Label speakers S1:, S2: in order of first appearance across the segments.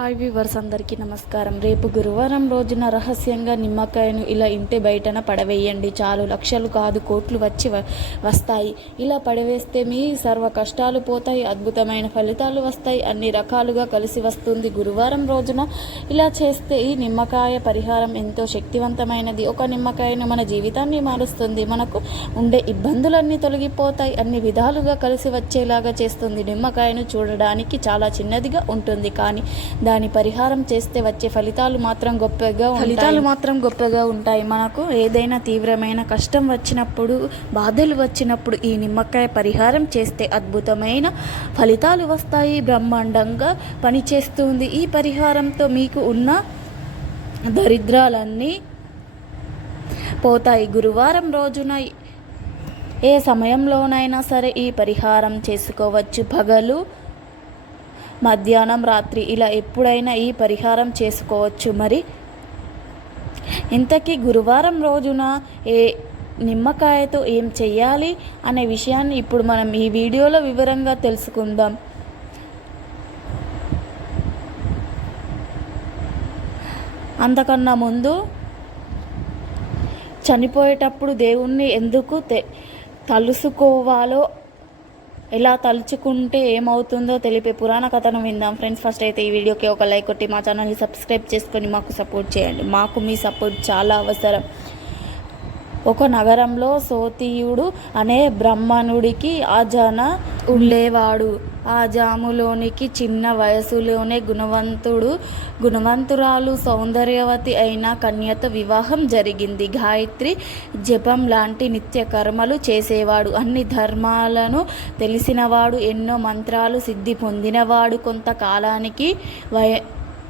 S1: Hi viewers అందరికీ నమస్కారం. రేపు గురువారం రోజున రహస్యంగా నిమ్మకాయను ఇలా ఇంటి బయటన పడవేయండి. చాలు లక్షలు కాదు కోట్లు వచ్చి వస్తాయి. ఇలా పడవేస్తే మీ సర్వ కష్టాలు పోతాయి అద్భుతమైన ఫలితాలు వస్తాయి అన్ని రకాలుగా కలిసి వస్తుంది. గురువారం రోజున ఇలా చేస్తే ఈ నిమ్మకాయ పరిహారం ఎంతో శక్తివంతమైనది. ఒక నిమ్మకాయను మన జీవితాన్ని మారుస్తుంది. మనకు ఉండే ఇబ్బందులన్నీ తొలగిపోతాయి. అన్ని విధాలుగా కలిసి వచ్చేలాగా చేస్తుంది. నిమ్మకాయను చూడడానికి చాలా చిన్నదిగా ఉంటుంది. కానీ దాని పరిహారం చేస్తే వచ్చే ఫలితాలు మాత్రం గొప్పగా ఫలితాలు మాత్రం గొప్పగా ఉంటాయి. మనకు ఏదైనా తీవ్రమైన కష్టం వచ్చినప్పుడు బాధలు వచ్చినప్పుడు ఈ నిమ్మకాయ పరిహారం చేస్తే అద్భుతమైన ఫలితాలు వస్తాయి. బ్రహ్మాండంగా పనిచేస్తుంది ఈ పరిహారంతో మీకు ఉన్న దరిద్రాలన్నీ పోతాయి. గురువారం రోజున ఏ సమయంలోనైనా సరే ఈ పరిహారం చేసుకోవచ్చు. పగలు మధ్యాహ్నం రాత్రి ఇలా ఎప్పుడైనా ఈ పరిహారం చేసుకోవచ్చు. మరి ఇంతకీ గురువారం రోజున ఏ నిమ్మకాయతో ఏం చెయ్యాలి అనే విషయాన్ని ఇప్పుడు మనం ఈ వీడియోలో వివరంగా తెలుసుకుందాం. అంతకన్నా ముందు చనిపోయేటప్పుడు దేవుణ్ణి ఎందుకు తె తలుసుకోవాలో ఎలా తలుచుకుంటే ఏమవుతుందో తెలిపే పురాణ కథను విందాం. ఫ్రెండ్స్ ఫస్ట్ అయితే ఈ వీడియోకి ఒక లైక్ కొట్టి మా ఛానల్ని సబ్స్క్రైబ్ చేసుకొని మాకు సపోర్ట్ చేయండి. మాకు మీ సపోర్ట్ చాలా అవసరం. ఒక నగరంలో సోతీయుడు అనే బ్రాహ్మణుడికి ఆ జన ఉండేవాడు. ఆ జాములోనికి చిన్న వయసులోనే గుణవంతుడు గుణవంతురాలు సౌందర్యవతి అయిన కన్యతో వివాహం జరిగింది. గాయత్రి జపం లాంటి నిత్య కర్మలు చేసేవాడు. అన్ని ధర్మాలను తెలిసినవాడు ఎన్నో మంత్రాలు సిద్ధి పొందినవాడు. కొంతకాలానికి వయ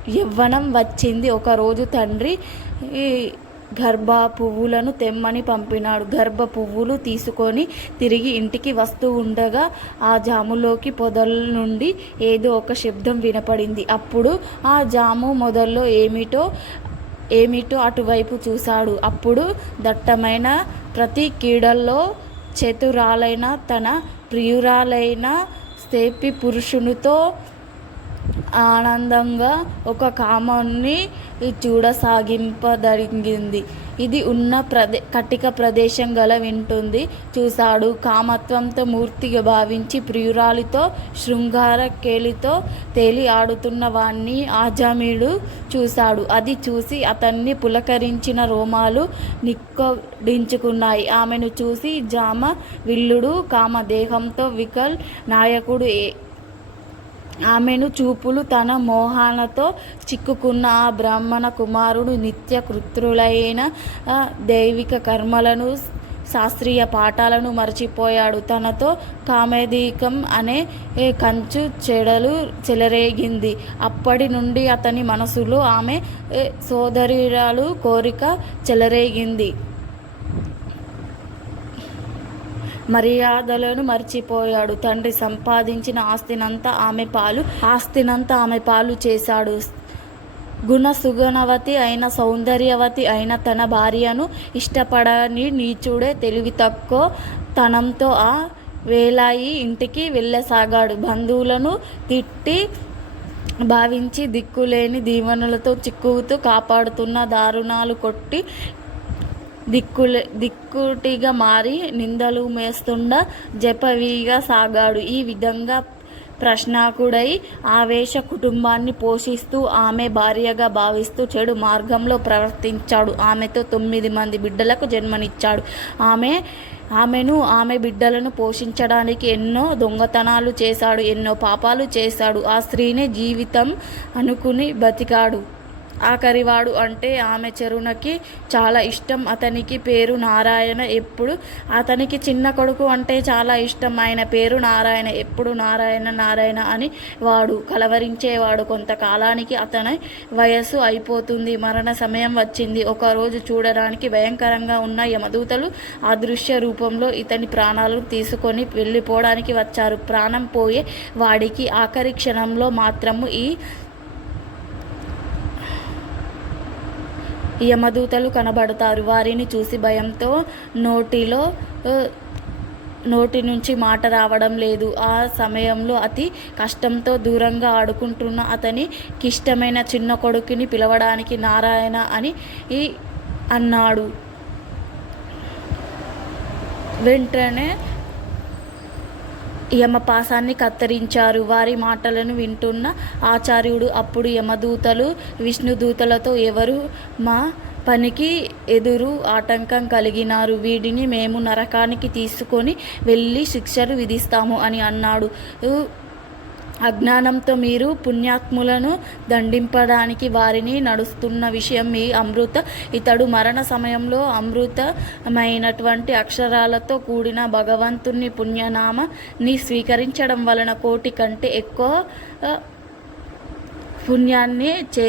S1: యవ్వనం వచ్చింది. ఒకరోజు తండ్రి ఈ గర్భ పువ్వులను తెమ్మని పంపినాడు. గర్భ పువ్వులు తీసుకొని తిరిగి ఇంటికి వస్తూ ఉండగా ఆ జాములోకి పొదల నుండి ఏదో ఒక శబ్దం వినపడింది. అప్పుడు ఆ జాము మొదల్లో ఏమిటో ఏమిటో అటువైపు చూశాడు. అప్పుడు దట్టమైన ప్రతి కీడల్లో చతురాలైన తన ప్రియురాలైన స్థేపి పురుషునితో ఆనందంగా ఒక కామాన్ని చూడసాగింపదగింది ఇది ఉన్న ప్రదే కటిక ప్రదేశం గల వింటుంది. చూశాడు కామత్వంతో మూర్తిగా భావించి ప్రియురాలితో శృంగార కేలితో తేలి ఆడుతున్న వాణ్ణి ఆజామీడు చూశాడు. అది చూసి అతన్ని పులకరించిన రోమాలు నిక్కడించుకున్నాయి. ఆమెను చూసి జామ విల్లుడు కామదేహంతో వికల్ నాయకుడు ఏ- ఆమెను చూపులు తన మోహాలతో చిక్కుకున్న ఆ బ్రాహ్మణ కుమారుడు నిత్య కృత్రులైన దైవిక కర్మలను శాస్త్రీయ పాఠాలను మరచిపోయాడు. తనతో కామేదీకం అనే కంచు చెడలు చెలరేగింది. అప్పటి నుండి అతని మనసులో ఆమె ఏ, సోదరురాలు కోరిక చెలరేగింది. మర్యాదలను మర్చిపోయాడు. తండ్రి సంపాదించిన ఆస్తినంతా ఆమె పాలు ఆస్తినంతా ఆమె పాలు చేశాడు. గుణ సుగుణవతి అయిన సౌందర్యవతి అయిన తన భార్యను ఇష్టపడని నీచుడే తెలివి తక్కువ తనంతో ఆ వేలాయి ఇంటికి వెళ్ళసాగాడు. బంధువులను తిట్టి భావించి దిక్కులేని దీవెనలతో చిక్కుతూ కాపాడుతున్న దారుణాలు కొట్టి దిక్కులే దిక్కుటిగా మారి నిందలు మేస్తుండ జపవిగా సాగాడు. ఈ విధంగా ప్రశ్నాకుడై ఆవేశ కుటుంబాన్ని పోషిస్తూ ఆమె భార్యగా భావిస్తూ చెడు మార్గంలో ప్రవర్తించాడు. ఆమెతో తొమ్మిది మంది బిడ్డలకు జన్మనిచ్చాడు. ఆమె ఆమెను ఆమె బిడ్డలను పోషించడానికి ఎన్నో దొంగతనాలు చేశాడు ఎన్నో పాపాలు చేశాడు. ఆ స్త్రీనే జీవితం అనుకుని బతికాడు. ఆఖరివాడు అంటే ఆమె చెరునకి చాలా ఇష్టం. అతనికి పేరు నారాయణ ఎప్పుడు. అతనికి చిన్న కొడుకు అంటే చాలా ఇష్టం. ఆయన పేరు నారాయణ ఎప్పుడు నారాయణ నారాయణ అని వాడు కలవరించేవాడు. కొంతకాలానికి అతని వయస్సు అయిపోతుంది. మరణ సమయం వచ్చింది. ఒకరోజు చూడడానికి భయంకరంగా ఉన్న యమదూతలు అదృశ్య రూపంలో ఇతని ప్రాణాలు తీసుకొని వెళ్ళిపోవడానికి వచ్చారు. ప్రాణం పోయే వాడికి ఆఖరి క్షణంలో మాత్రము ఈ యమదూతలు కనబడతారు. వారిని చూసి భయంతో నోటిలో నోటి నుంచి మాట రావడం లేదు. ఆ సమయంలో అతి కష్టంతో దూరంగా ఆడుకుంటున్న అతని కిష్టమైన చిన్న కొడుకుని పిలవడానికి నారాయణ అని అన్నాడు. వెంటనే యమపాసాన్ని కత్తిరించారు. వారి మాటలను వింటున్న ఆచార్యుడు అప్పుడు యమదూతలు విష్ణుదూతలతో ఎవరు మా పనికి ఎదురు ఆటంకం కలిగినారు? వీడిని మేము నరకానికి తీసుకొని వెళ్ళి శిక్షలు విధిస్తాము అని అన్నాడు. అజ్ఞానంతో మీరు పుణ్యాత్ములను దండింపడానికి వారిని నడుస్తున్న విషయం మీ అమృత. ఇతడు మరణ సమయంలో అమృతమైనటువంటి అక్షరాలతో కూడిన భగవంతుని పుణ్యనామాన్ని స్వీకరించడం వలన కోటి కంటే ఎక్కువ పుణ్యాన్ని చే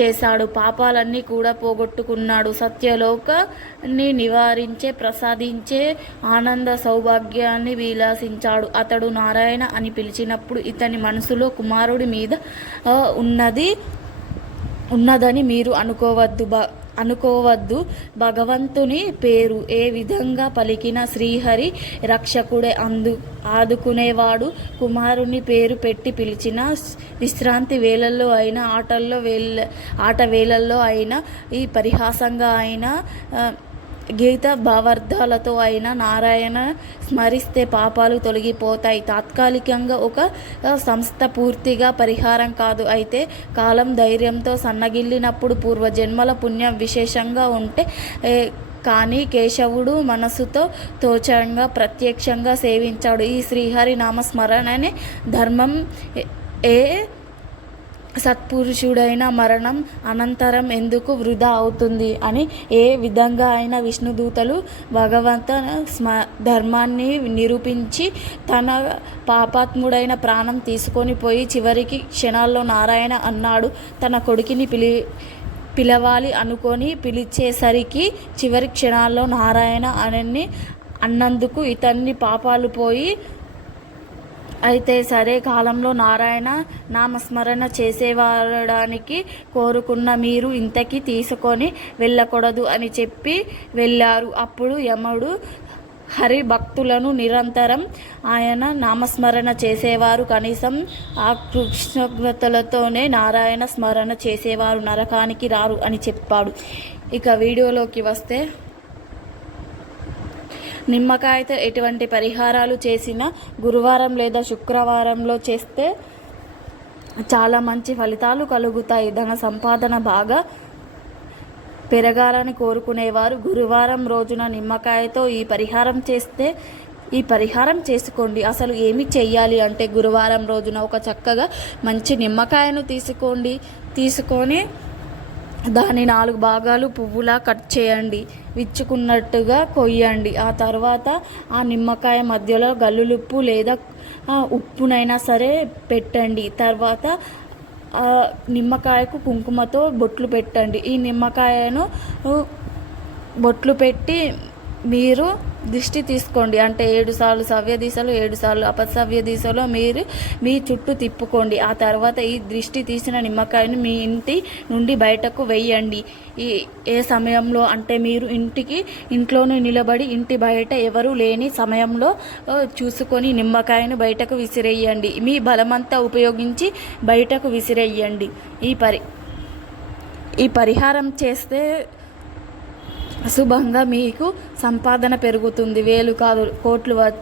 S1: చేశాడు. పాపాలన్నీ కూడా పోగొట్టుకున్నాడు. సత్యలోకని నివారించే ప్రసాదించే ఆనంద సౌభాగ్యాన్ని విలాసించాడు. అతడు నారాయణ అని పిలిచినప్పుడు ఇతని మనసులో కుమారుడి మీద ఉన్నది ఉన్నదని మీరు అనుకోవద్దు. బ అనుకోవద్దు. భగవంతుని పేరు ఏ విధంగా పలికిన శ్రీహరి రక్షకుడే అందు ఆదుకునేవాడు. కుమారుని పేరు పెట్టి పిలిచిన విశ్రాంతి వేళల్లో అయినా ఆటల్లో వేళ ఆట వేళల్లో అయినా ఈ పరిహాసంగా అయినా గీత భావార్థాలతో అయిన నారాయణ స్మరిస్తే పాపాలు తొలగిపోతాయి. తాత్కాలికంగా ఒక సంస్థ పూర్తిగా పరిహారం కాదు. అయితే కాలం ధైర్యంతో సన్నగిల్లినప్పుడు పూర్వజన్మల పుణ్యం విశేషంగా ఉంటే కానీ కేశవుడు మనసుతో తోచంగా ప్రత్యక్షంగా సేవించాడు. ఈ శ్రీహరి నామస్మరణనే ధర్మం ఏ సత్పురుషుడైన మరణం అనంతరం ఎందుకు వృధా అవుతుంది అని ఏ విధంగా అయినా విష్ణుదూతలు భగవంత స్మ ధర్మాన్ని నిరూపించి తన పాపాత్ముడైన ప్రాణం తీసుకొని పోయి చివరికి క్షణాల్లో నారాయణ అన్నాడు. తన కొడుకుని పిలి పిలవాలి అనుకొని పిలిచేసరికి చివరి క్షణాల్లో నారాయణ అని అన్నందుకు ఇతన్ని పాపాలు పోయి అయితే సరే కాలంలో నారాయణ నామస్మరణ చేసేవారడానికి కోరుకున్న మీరు ఇంతకీ తీసుకొని వెళ్ళకూడదు అని చెప్పి వెళ్ళారు. అప్పుడు యముడు హరి భక్తులను నిరంతరం ఆయన నామస్మరణ చేసేవారు. కనీసం ఆ కృష్ణతలతోనే నారాయణ స్మరణ చేసేవారు. నరకానికి రారు అని చెప్పాడు. ఇక వీడియోలోకి వస్తే నిమ్మకాయతో ఎటువంటి పరిహారాలు చేసినా గురువారం లేదా శుక్రవారంలో చేస్తే చాలా మంచి ఫలితాలు కలుగుతాయి. ధన సంపాదన బాగా పెరగాలని కోరుకునేవారు. గురువారం రోజున నిమ్మకాయతో ఈ పరిహారం చేస్తే ఈ పరిహారం చేసుకోండి. అసలు ఏమి చెయ్యాలి అంటే గురువారం రోజున ఒక చక్కగా మంచి నిమ్మకాయను తీసుకోండి. తీసుకొని దాని నాలుగు భాగాలు పువ్వులా కట్ చేయండి విచ్చుకున్నట్టుగా కొయ్యండి. ఆ తర్వాత ఆ నిమ్మకాయ మధ్యలో గల్లులుప్పు లేదా ఉప్పునైనా సరే పెట్టండి. తర్వాత ఆ నిమ్మకాయకు కుంకుమతో బొట్లు పెట్టండి. ఈ నిమ్మకాయను బొట్లు పెట్టి మీరు దిష్టి తీసుకోండి. అంటే ఏడు సార్లు సవ్య దిశలో ఏడు సార్లు అపసవ్య దిశలో మీరు మీ చుట్టూ తిప్పుకోండి. ఆ తర్వాత ఈ దృష్టి తీసిన నిమ్మకాయను మీ ఇంటి నుండి బయటకు వెయ్యండి ఈ ఏ సమయంలో అంటే మీరు ఇంటికి ఇంట్లోనే నిలబడి ఇంటి బయట ఎవరు లేని సమయంలో చూసుకొని నిమ్మకాయను బయటకు విసిరేయండి. మీ బలమంతా ఉపయోగించి బయటకు విసిరేయండి. ఈ పరి ఈ పరిహారం చేస్తే శుభంగా మీకు సంపాదన పెరుగుతుంది. వేలు కాదు కోట్లు వ-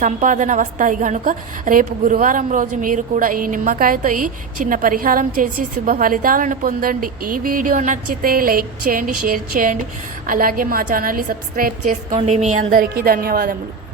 S1: సంపాదన వస్తాయి కనుక రేపు గురువారం రోజు మీరు కూడా ఈ నిమ్మకాయతో ఈ చిన్న పరిహారం చేసి శుభ ఫలితాలను పొందండి. ఈ వీడియో నచ్చితే లైక్ చేయండి షేర్ చేయండి. అలాగే మా ఛానల్ని సబ్స్క్రైబ్ చేసుకోండి. మీ అందరికీ ధన్యవాదములు.